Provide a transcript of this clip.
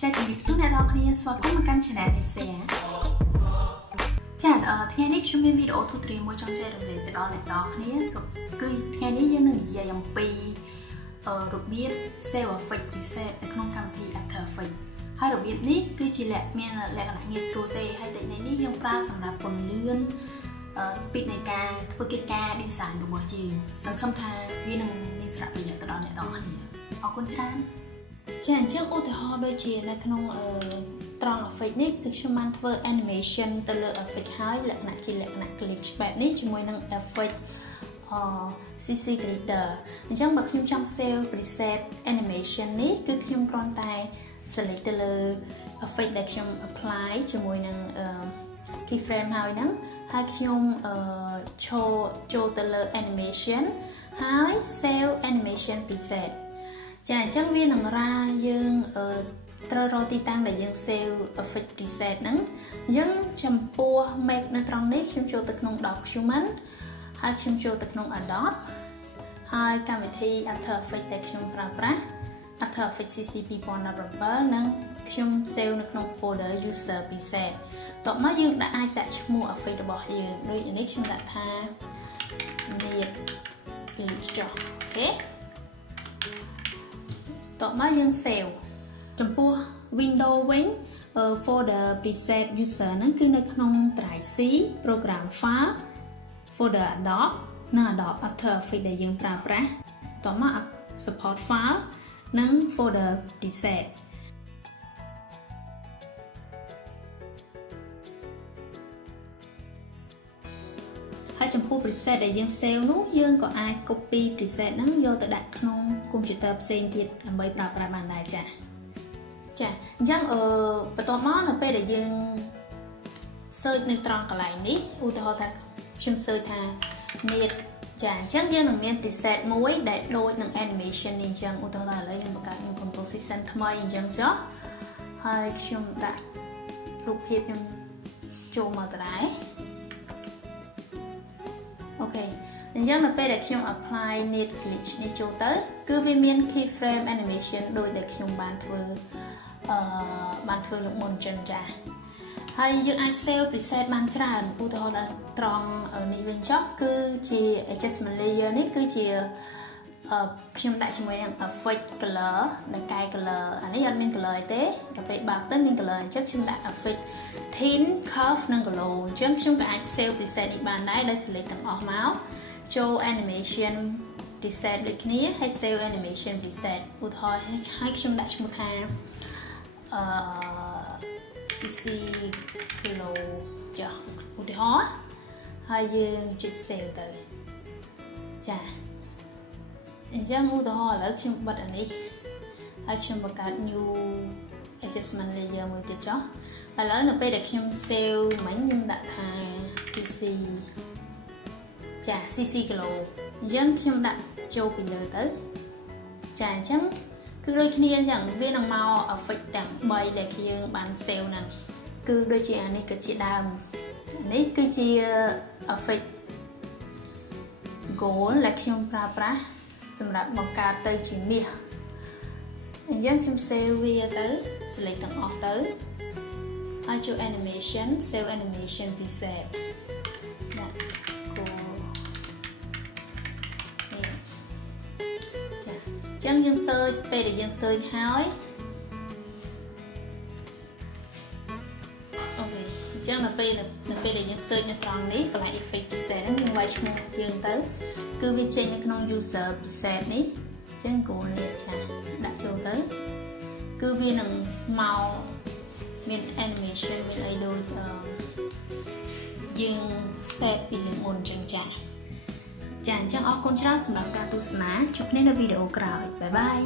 ចាជំរាបសួរអ្នកនរគ្នាស្វាគមន៍មកកាន់ Channel នេះសៀចាថ្ងៃនេះខ្ញុំមានវីដេអូទូត្រីមួយចង់ចែករំលែកទៅដល់អ្នកនរគ្នាគឺថ្ងៃនេះយើងនឹងនិយាយអំពីរបៀប Save Effect Preset នៅក្នុងកម្មវិធី After Effects ហើយរបៀបនេះគឺជាមានលក្ខណៈងាយស្រួលទេហើយតែនេះយើងប្រើសម្រាប់ពន្លឿនspeed នៃការធ្វើកិច្ចការ design របស់យើងសង្ឃឹមថាវានឹងមានសារៈប្រយោជន៍ទៅដល់អ្នកនរគ្នាអរគុណច្រើនចាអញ្ចឹងឧទាហរណ៍ដូចជានៅក្នុងត្រង់ effect នេះគឺខ្ញុំបានធ្វើ animation ទៅលើ effect ហើយលក្ខណៈជាលក្ខណៈ glitch បែបនេះជាមួយនឹង effect CC Creator អញ្ចឹងបើខ្ញុំចង់ save preset animation នេះគឺខ្ញុំគ្រាន់តែ select ទៅលើ effect ដែលខ្ញុំ apply ជាមួយនឹង keyframe ហើយហ្នឹងហើយខ្ញុំចូលទៅលើ animation ហើយ save animation preset ចាអញ្ចឹងវានឹងរាយើងត្រូវរកទីតាំងដែលយើង save effect preset ហ្នឹងអញ្ចឹងចំពោះ make នៅត្រង់នេះខ្ញុំចូលទៅក្នុង document ហើយខ្ញុំចូលទៅក្នុង Adobe ហើយកម្មវិធី After Effects ដែលខ្ញុំប្រើប្រាស់ After Effects CC 2017 និងខ្ញុំ save នៅក្នុង folder user preset តបមកយើងអាចដាក់ឈ្មោះ effect របស់យើងដូចនេះខ្ញុំដាក់ថា need glitch ចុះអូខេតបមកយើង save ចំពោះ window វិញ folder preset user ហ្នឹងគឺនៅក្នុង drive C program file folder Adobe និង Adobe After Effects ដែលយើងប្រើប្រាស់តបមក support file និង folder presetហើយចំពោះ preset ដែលយើង save នោះយើងក៏អាច copy preset ហ្នឹងយកទៅដាក់ក្នុង computer ផ្សេងទៀតដើម្បីប្រើប្រាស់បានដែរចាអញ្ចឹងបន្ទាប់មកនៅពេលដែលយើង search នៅត្រង់កន្លែងនេះឧទាហរណ៍ថាខ្ញុំ search ថា need ចាអញ្ចឹងយើងនឹងមាន preset មួយដែលដូចនឹង animation នេះអញ្ចឹងឧទាហរណ៍ថាឥឡូវខ្ញុំបង្កើត composition ថ្មីអញ្ចឹងចុះហើយខ្ញុំដាក់រូបភាពខ្ញុំចូលមកទៅដែរអូខេអញ្ចឹងនៅពេលដែលខ្ញុំ apply need glitch នេះចូលទៅគឺវាមាន keyframe animation ដូចដែលខ្ញុំបានធ្វើលើកមុនអញ្ចឹងចាហើយយើងអាច save preset បានច្រើនឧទាហរណ៍ដល់ត្រង់នេះវិញចុះគឺជា adjustment layer នេះគឺជាខ្ញុំដាក់ជាមួយនឹង effect color ដែលកែ color អានេះអត់មាន color អីទេដល់ពេលបើកទៅមាន color អញ្ចឹងខ្ញុំដាក់ effect thin curve និង glow អញ្ចឹងខ្ញុំក៏អាច save preset នេះបានដែរដោយ select ទាំងអស់មកចូល animation preset ដូចគ្នាហើយ save animation preset ឧទាហរណ៍ឲ្យខ្ញុំដាក់ឈ្មោះថាCC Glow ចាឧទាហរណ៍ហើយយើងចុច save ទៅចាអញ្ចឹងឧទាហរណ៍ឥឡូវខ្ញុំបិទអានេះហើយខ្ញុំបង្កើត new adjustment layer មួយទៀតចុះឥឡូវនៅពេលដែលខ្ញុំ save មិញខ្ញុំដាក់ថា CC ចា CC Glow អញ្ចឹងខ្ញុំដាក់ចូលពីលើទៅចាអញ្ចឹងគឺដូចគ្នាអញ្ចឹងវានឹងមក effect ទាំង3ដែលយើងបាន save ហ្នឹងគឺដូចជាអានេះគឺជាដើមនេះគឺជា effect goal ដែលខ្ញុំប្រើប្រាស់សម្រាប់បង្កើតទៅជាមាសអញ្ចឹងខ្ញុំ save វាទៅ select ទាំងអស់ទៅហើយចូល animation save animation preset ដាក់ goal ចាអញ្ចឹងយើង search ពេលដែលយើង search ហើយអូខេអញ្ចឹងនៅពេលដែលយើង search នៅត្រង់នេះកន្លែង effect preset ហ្នឹងយើងវាយឈ្មោះយើងទៅគឺវាចេញនៅក្នុង user preset នេះអញ្ចឹង goal នេះចាដាក់ចូលទៅគឺវានឹងមកមាន animation មានអីដូចយើង set ពីមុនអញ្ចឹងចាអញ្ចឹងអរគុណច្រើនសម្រាប់ការទស្សនាជួបគ្នានៅវីដេអូក្រោយបាយបាយ